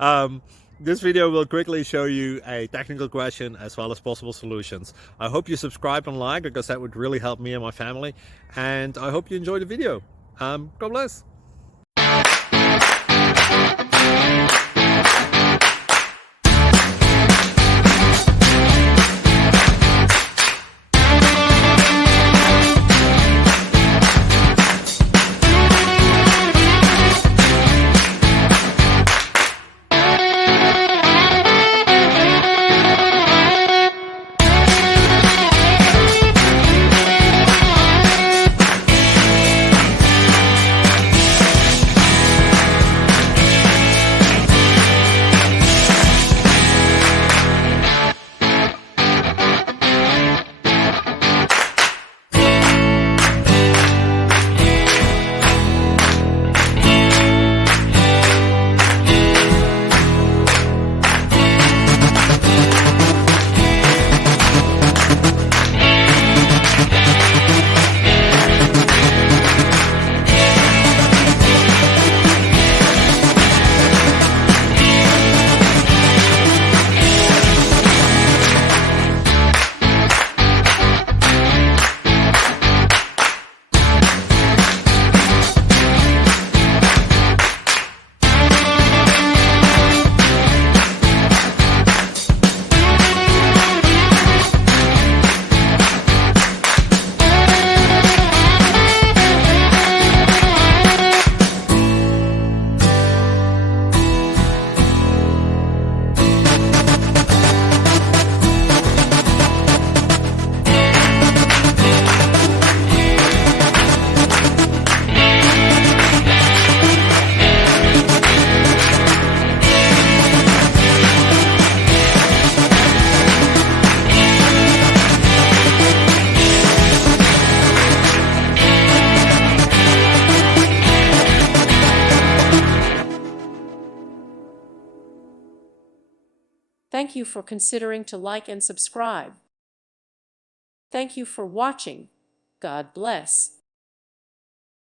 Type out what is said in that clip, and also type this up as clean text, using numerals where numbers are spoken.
um, this video will quickly show you a technical question as well as possible solutions. I hope you subscribe and like, because that would really help me and my family. And I hope you enjoy the video. God bless. Thank you for considering to like and subscribe. Thank you for watching. God bless.